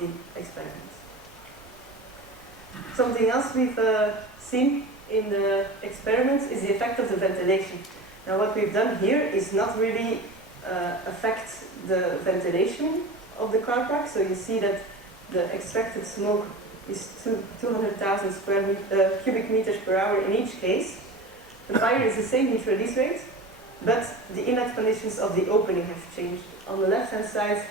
the experiment. Something else we've seen in the experiments is the effect of the ventilation. Now what we've done here is not really affect the ventilation of the car park, so you see that the extracted smoke is 200,000 cubic meters per hour in each case. The fire is the same heat release rate, but the inlet conditions of the opening have changed. On the left-hand side,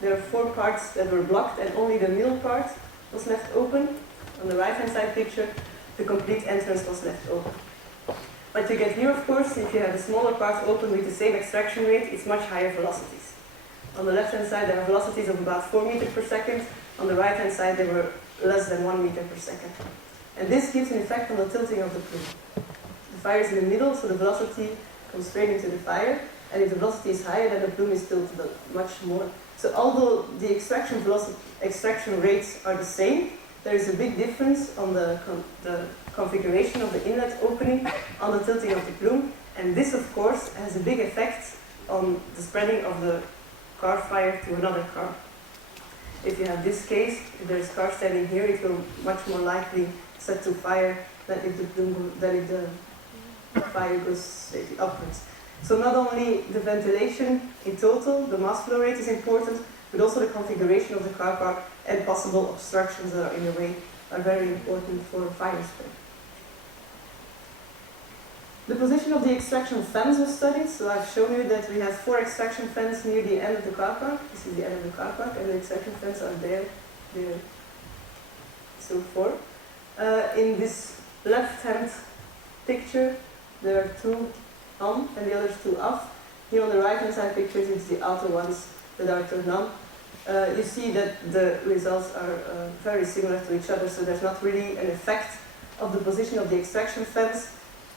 there are 4 parts that were blocked and only the middle part was left open. On the right-hand side picture, the complete entrance was left open. What you get here, of course, if you have a smaller part open with the same extraction rate, it's much higher velocities. On the left-hand side, there are velocities of about 4 meters per second. On the right-hand side, they were less than 1 meter per second. And this gives an effect on the tilting of the plume. The fire is in the middle, so the velocity comes straight into the fire. And if the velocity is higher, then the plume is tilted much more. So although the extraction rates are the same, there is a big difference on the configuration of the inlet opening, on the tilting of the plume, and this of course has a big effect on the spreading of the car fire to another car. If you have this case, if there is a car standing here, it will much more likely set to fire than if the fire goes straight upwards. So not only the ventilation in total, the mass flow rate is important, but also the configuration of the car park and possible obstructions that are in the way are very important for fire spread. The position of the extraction fans was studied, so I've shown you that we have 4 extraction fans near the end of the car park. This is the end of the car park, and the extraction fans are there, so 4. In this left-hand picture, there are 2 on and the others 2 off. Here on the right-hand side pictures, it's the outer ones that are turned on. You see that the results are very similar to each other, so there's not really an effect of the position of the extraction fans.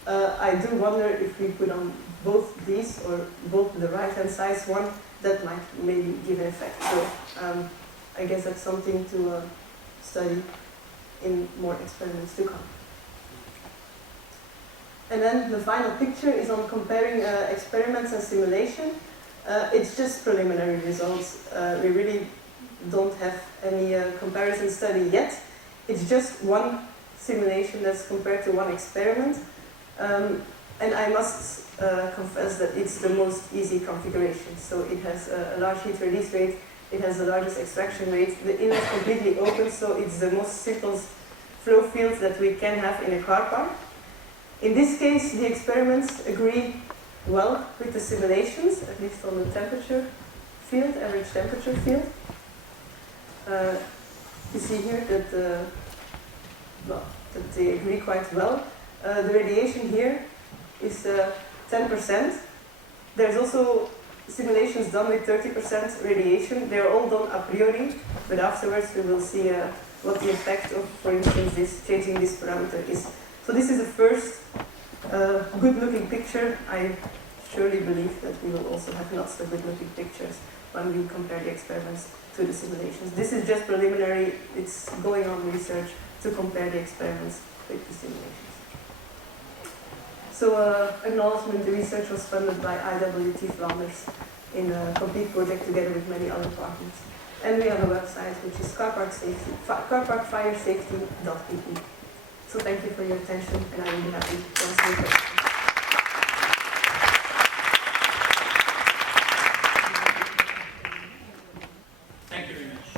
I do wonder if we put on both these, or both the right-hand side one, that might maybe give an effect. So I guess that's something to study in more experiments to come. And then the final picture is on comparing experiments and simulation. It's just preliminary results. We really don't have any comparison study yet. It's just one simulation that's compared to one experiment. And I must confess that it's the most easy configuration. So it has a large heat release rate, it has the largest extraction rate, the inlet is completely open, so it's the most simplest flow field that we can have in a car park. In this case, the experiments agree well with the simulations, at least on the temperature field, average temperature field. You see here that, that they agree quite well. The radiation here is 10%. There's also simulations done with 30% radiation. They're all done a priori, but afterwards we will see what the effect of, for instance, this changing this parameter is. So this is the first good-looking picture. I surely believe that we will also have not so good-looking pictures when we compare the experiments to the simulations. This is just preliminary. It's going on research to compare the experiments with the simulations. So acknowledgement, the research was funded by IWT Flanders in a complete project together with many other partners. And we have a website which is carparkfiresafety.pp. So thank you for your attention, and I will be happy to answer your questions. Thank you very much.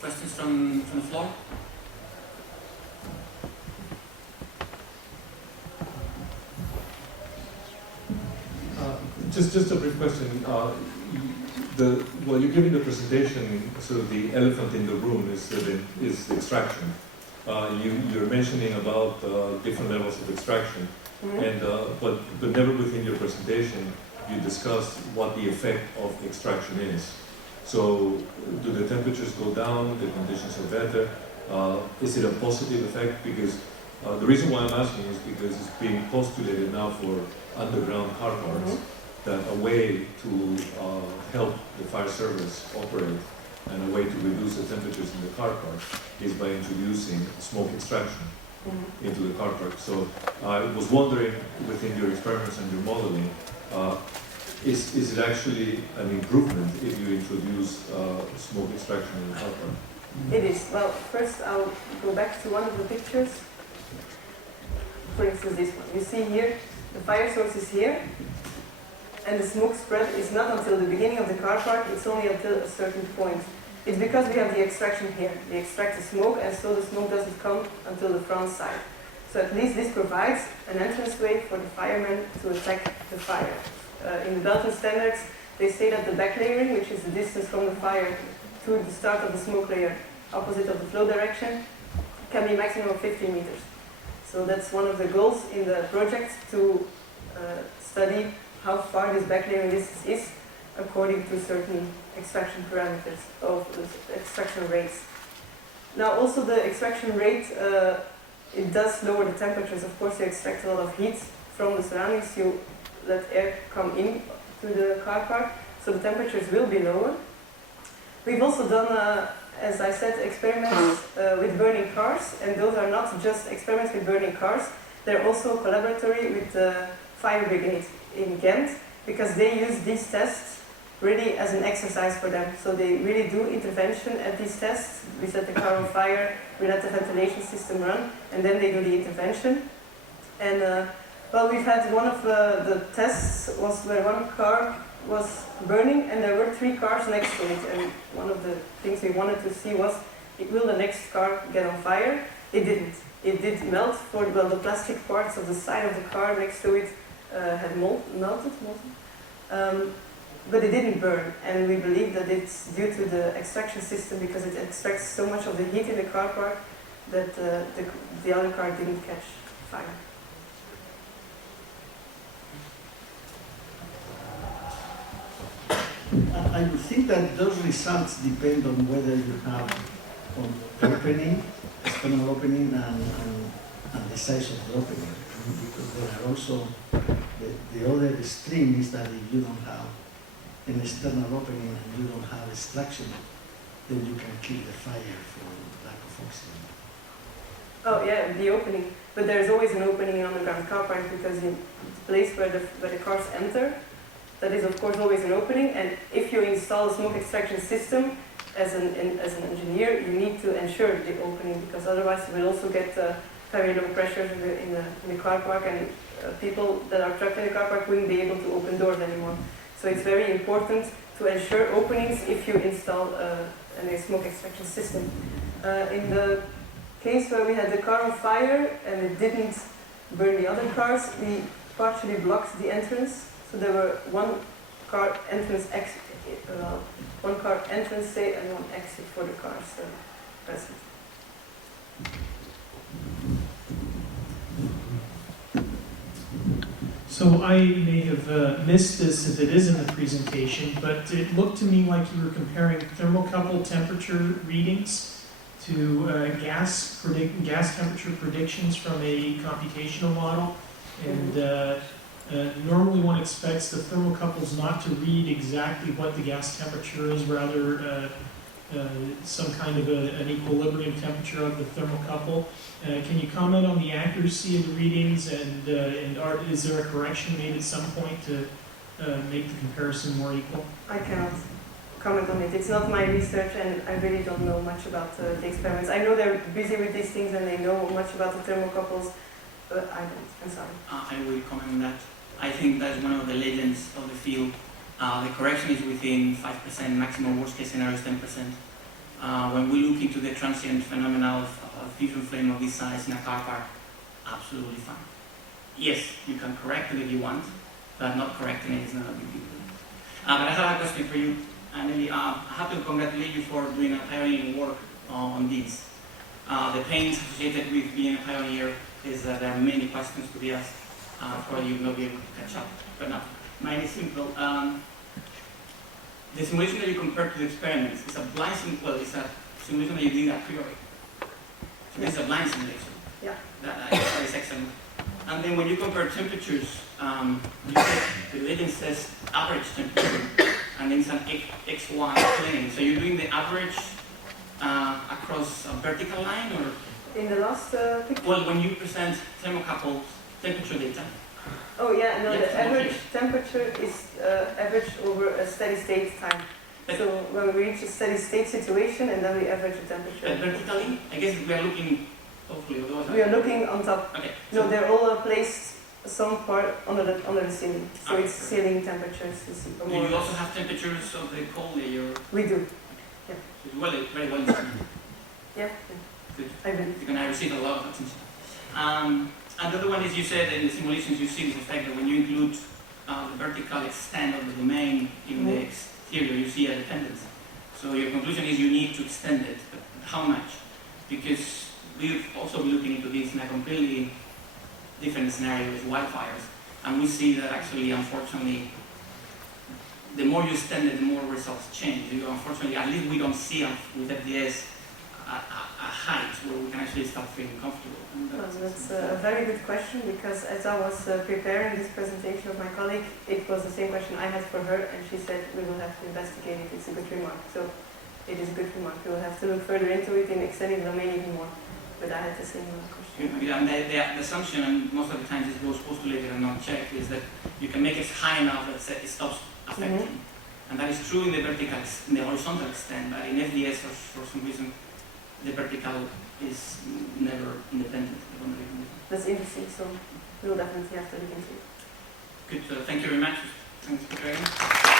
Questions from the floor? Just a brief question. While you're giving the presentation, sort of the elephant in the room is the extraction. You're mentioning about different levels of extraction, and but never within your presentation you discussed what the effect of extraction is. So, do the temperatures go down? The conditions are better? Is it a positive effect? Because the reason why I'm asking is because it's being postulated now for underground car parks that a way to help the fire service operate and a way to reduce the temperatures in the car park is by introducing smoke extraction into the car park. So I was wondering, within your experiments and your modeling, is it actually an improvement if you introduce smoke extraction in the car park? It is. Well, first I'll go back to one of the pictures. For instance, this one. You see here, the fire source is here, and the smoke spread is not until the beginning of the car park, it's only until a certain point. It's because we have the extraction here. We extract the smoke, and so the smoke doesn't come until the front side. So at least this provides an entranceway for the firemen to attack the fire. In the Belgian standards, they say that the back layering, which is the distance from the fire to the start of the smoke layer opposite of the flow direction, can be maximum of 15 meters. So that's one of the goals in the project, to study how far this back layering distance is according to certain extraction parameters of the extraction rates. Now also the extraction rate, it does lower the temperatures. Of course, you extract a lot of heat from the surroundings, you let air come in to the car park, so the temperatures will be lower. We've also done, as I said, experiments with burning cars, and those are not just experiments with burning cars, they're also collaboratory with the fire brigade in Ghent, because they use these tests really as an exercise for them. So they really do intervention at these tests. We set the car on fire, we let the ventilation system run, and then they do the intervention. And well, we've had one of the tests was where one car was burning and there were 3 cars next to it. And one of the things we wanted to see was, will the next car get on fire? It didn't. It did melt, well, the plastic parts of the side of the car next to it had melted. But it didn't burn, and we believe that it's due to the extraction system, because it extracts so much of the heat in the car park that the other car didn't catch fire. I would think that those results depend on whether you have an opening, external opening, and the size of the opening. Because there are also, the other extreme is that if you don't have an external opening and you don't have extraction, then you can kill the fire for lack of oxygen. Oh yeah, the opening. But there's always an opening in underground car park, because in the place where the cars enter, that is of course always an opening. And if you install a smoke extraction system, as an engineer, you need to ensure the opening, because otherwise you will also get very low pressure in the car park, and people that are trapped in the car park wouldn't be able to open doors anymore. So it's very important to ensure openings if you install a smoke extraction system. In the case where we had the car on fire and it didn't burn the other cars, we partially blocked the entrance. So there were one car entrance exit, say, and one exit for the cars present. So I may have missed this if it is in the presentation, but it looked to me like you were comparing thermocouple temperature readings to gas temperature predictions from a computational model. And normally one expects the thermocouples not to read exactly what the gas temperature is, rather some kind of an equilibrium temperature of the thermocouple. Can you comment on the accuracy of the readings, and is there a correction made at some point to make the comparison more equal? I cannot comment on it. It's not my research, and I really don't know much about the experiments. I know they're busy with these things and they know much about the thermocouples, but I don't. I'm sorry. I will comment on that. I think that's one of the legends of the field. The correction is within 5%, maximum worst case scenario is 10%. When we look into the transient phenomena of fusion flame of this size in a car park, absolutely fine. Yes, you can correct it if you want, but not correcting it is not a big deal. But I have a question for you, Anneli. I have to congratulate you for doing a pioneering work on this. The pains associated with being a pioneer is that there are many questions to be asked. Probably you will not be able to catch up, but no. Mine is simple. The simulation that you compare to the experiments is a blind simulation. Well, it's a simulation that you did a priori. So it's a blind simulation. Yeah. That is excellent. And then when you compare temperatures, you said, the legend says average temperature, and then it's an XY plane. So you're doing the average across a vertical line, or? In the last picture? Well, when you present thermocouple temperature data, Oh yeah, no, Yeah, the it's not average here. temperature is averaged over a steady state time. But- So when we reach a steady state situation and then we average the temperature. But vertically, I guess we are looking, hopefully, otherwise We are looking on top. Okay. No, they're all placed some part under the ceiling. So Okay, it's perfect. ceiling temperatures. Is Do more you also have temperatures of the coal layer? we do. So it's very well instrumented. Yeah. Good. I believe. You're going to receive a lot of attention. And the other one is you said in the simulations you see this effect that when you include the vertical extent of the domain in the exterior, you see a dependence. So your conclusion is you need to extend it, but how much? Because we've also been looking into this in a completely different scenario with wildfires, and we see that actually, unfortunately, the more you extend it, the more results change. Unfortunately, at least we don't see with FDS a height where we can actually start feeling comfortable. And That's a very good question, because as I was preparing this presentation of my colleague, it was the same question I had for her, and she said we will have to investigate it. It's a good remark. So it is a good remark. We will have to look further into it in extending the domain even more. But I had the same question. And the assumption, and most of the times it goes postulated and not checked, is that you can make it high enough that it stops affecting. And that is true in the vertical, in the horizontal extent, but in FDS, for some reason, the vertical is never independent. That's interesting, so we'll definitely have to look into it. Good, thank you very much. Thanks for sharing.